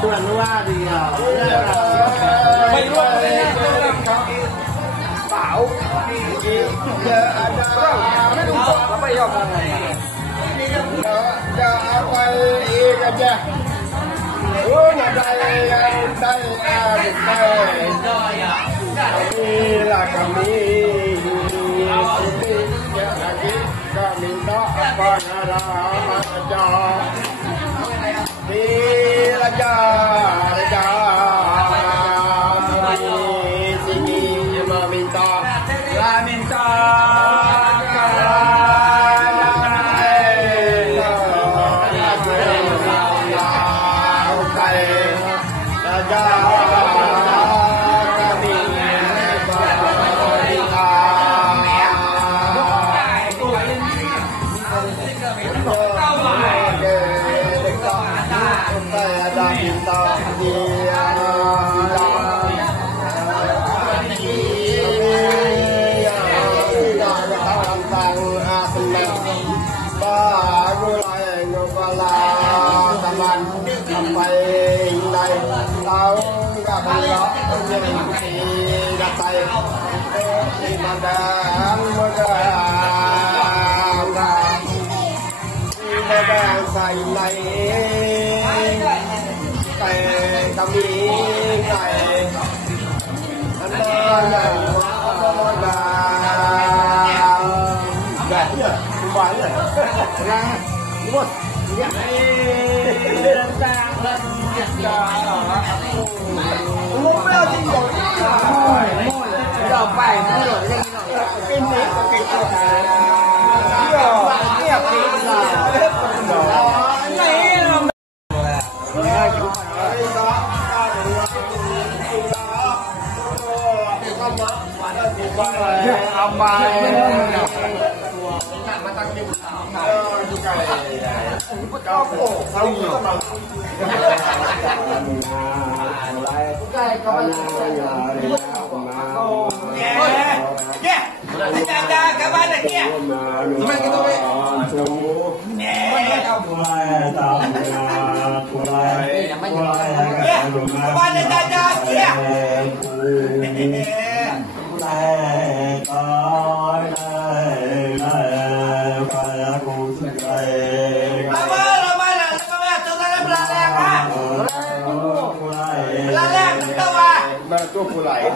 Tuan luar dia. Bảo apa ya là kami kami tak apa ada raja raja raja sini meminta minta Sai này cái kami này anh là bán rồi ra đúng không lên sang lên muốn bao nhiêu rồi giờ phải thay đổi lên cái này cái ông bà các bạn này kia tôi phụ lại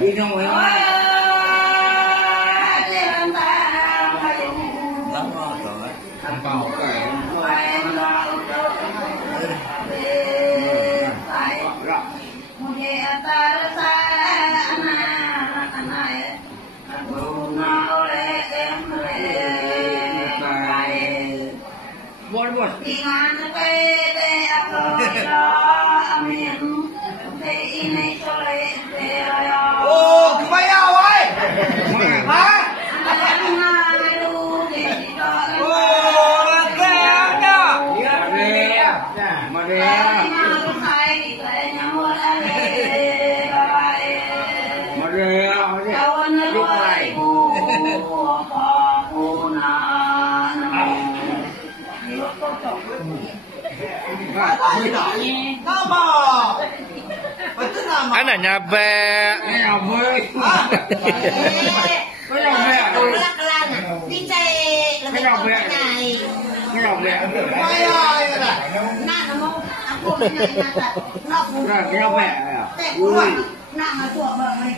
đi không phải không? Ăn cầu cái buồn buồn. Ô, cái máy ao ơi. Hả? Ô, là cái đó. Mà lúc này anh ở nhà về nhà về cái nào về đi chơi là cái nào về cái nào về ai ơi nè nó aku punya nata, cái nào vềแต่กูว่าหน้ามาตัวเบอร์ไม่